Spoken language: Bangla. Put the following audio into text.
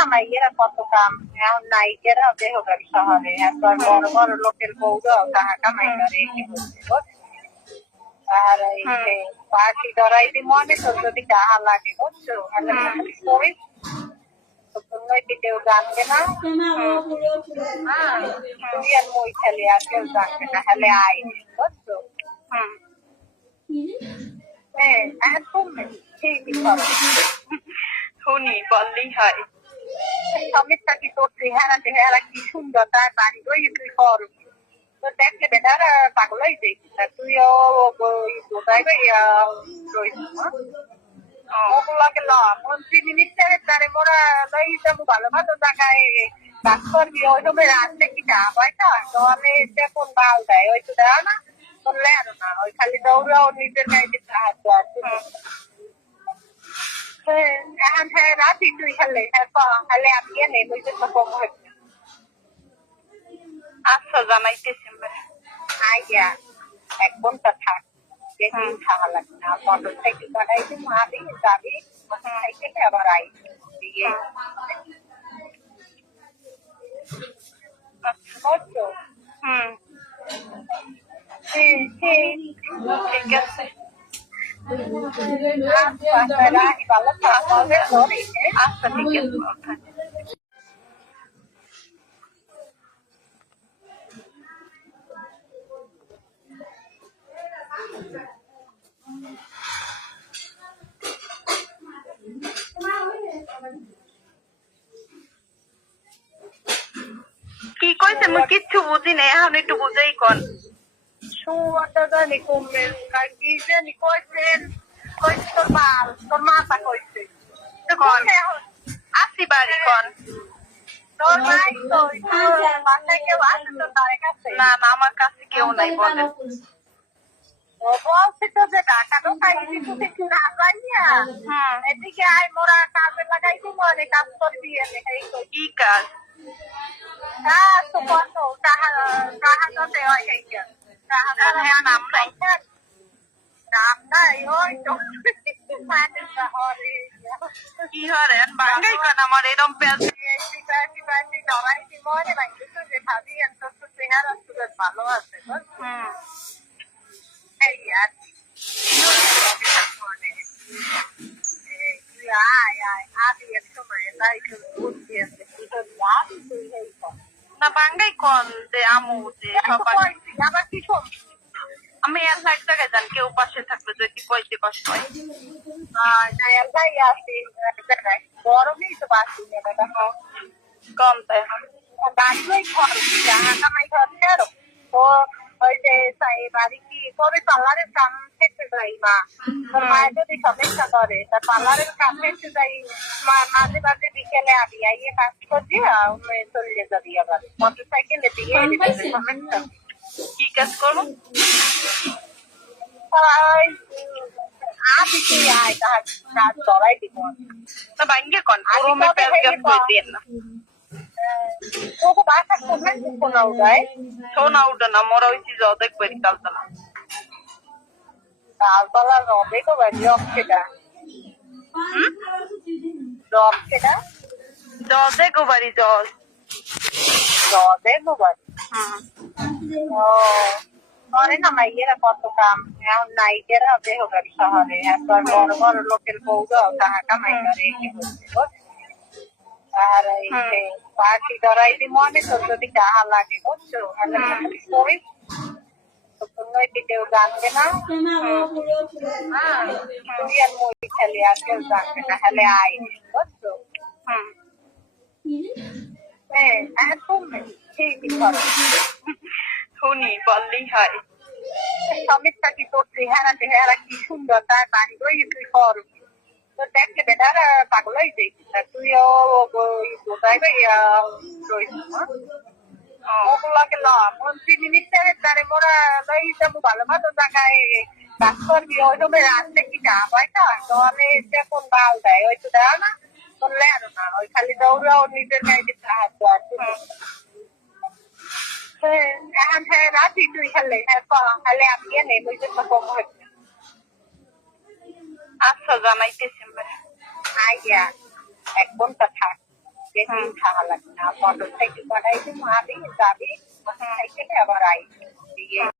না মাইয়েরা কত কাম এখন নায়িকেরা দেহ ব্যবসা হবে একবার বড় বড় লোকের বউরাও টাকা কামাই করে এই হচ্ছে আর এই যে পার্টি ধরাইতে মনে তো যদি টাকা লাগে বুঝছো করিস কেউ জানবে না তুই আর মই খেলে আর কেউ জানবে না হলে আই বুঝছো হ্যাঁ এখন শুনবে ঠিকই হবে শুনি বললেই হয় সমস্যা কি তোর চেহারা কি সুন্দর তার বাড়ি ওই তুই কর তো দেখলে বেটার পাগল হয়ে যাই তুইও কোথায় ওগুলাকে ল মন্ত্রী মিনিস্টারের দ্বারে মোরা লই যাবো ভালো ভালো জায়গায় কাজ করবি ওই সময় রাখলে কি না পয়সা তাহলে সে কোন বাল দেয় ওই তো দেয় না বললে আরো না ওই খালি দৌড়াও নিজের গাড়িতে সাহায্য আছে এখন হ্যাঁ রাতি তুই খেলে খালে আমি নেই ওই জন্য কম হচ্ছে আচ্ছা জানাইতেছি আইয়া এক ঘন্টা থাক বেশি থাকা লাগবে না মোটর সাইকেল বাড়াইতে মাবি যাবি মোটর সাইকেলে আবার আই দিয়ে বুঝছো ঠিক আছে ভালো থাকা হবে আচ্ছা ঠিক আছে কি কইছে মুই কিচ্ছু বুঝি না এখন একটু বুঝাই কোন শুয়াটা জানি কমবে কি জানি কইছেন কইছে তোর বাল তোর মাথা কইছে কোন আসি বাড়ি কোন তোর ভাই তো বাসায় কেউ আছে তো তার কাছে না না আমার কাছে কেউ নাই বলে ও বলছে তো যে টাকা তো খাইছি তুই একটু না যাইয়া এদিকে আয় মোরা কাজে লাগাইছি মনে কাজ করবি এনে কি কাজ তো কত টাকা তো দেওয়া হয়েছে নাম নাই নাম নাই ওই তো কি হরেন বাঙ্গাই কোন আমার এরম পেঁয়াজ ধরাইছি মনে ভাঙছে যে ভাবি এত চেহারা সুরত ভালো আছে এই আর না বাঙ্গাই কোন যে আমু যে আবার কি আমি এক সাইড থেকে যান কেউ পাশে থাকলে যদি কইতে কষ্ট হয় গরমই তো বাসি কম তাই বাড়িই ঘর কামাই ঘরছে আরো তো ওই যে বাড়ি কি তবে পার্লারের কাম খেতে যাই মা তোর মায়ের যদি সমস্যা করে তা পার্লারের কাম খেতে যাই মাঝে মাঝে বিকেলে আবি আইয়ে কাজ করবি চলে যাবি আবার মোটর সাইকেলে দিয়ে সমস্যা কি কাজ করবো আবি তুই আয় তাহার কাজ করাই দিব না বাঙ্গে কোন রুমে পেঁয়াজ গাছ কই দেন না তোকে বাসা কোথায় শোনা উঠায় সোনা উঠে না মোরা হইছি যাও দেখবারি কালতলা কালতলা রবে তো বাড়ি রব সেটা রব সেটা জজে গো বাড়ি জজ রবে গো বাড়ি ও করে না মাইয়েরা কত কাম এখন নায়িকেরা দেহ ব্যবসা হবে একবার বড় বড় লোকের বউরাও টাকা কামাই করে এই হচ্ছে আর এই যে পার্টি ধরাইতে মনে তো যদি টাকা লাগে বুঝছো করিস কেউ জানবে না তুই আর মই খেলে আর কেউ জানবে না হলে আই বুঝছো হ্যাঁ এখন শুনবে ঠিকই হবে শুনি বললেই হয় সমস্যা কি তোর চেহারা কি সুন্দর তার বাড়ি ওই তুই কর তো দেখলে বেটার পাগল হয়ে যাই তুইও কোথায় ওগুলাকে ল মন্ত্রী মিনিস্টারের দ্বারে মোরা লই যাবো ভালো ভালো জায়গায় কাজ করবি ওই সময় রাখলে কি না পয়সা তাহলে সে কোন বাল দেয় ওই তো দেয় না বললে আরো না ওই খালি দৌড়াও নিজের গাড়িতে সাহায্য আছে এখন হ্যাঁ রাতি তুই খেলে খালে আমি নেই ওই জন্য কম হচ্ছে আচ্ছা জানাইতেছি আইয়া এক ঘন্টা থাক বেশি খাওয়া লাগে না মোটর সাইকেল বাড়াইছে মাবি যাবি মোটর সাইকেলে আবার আই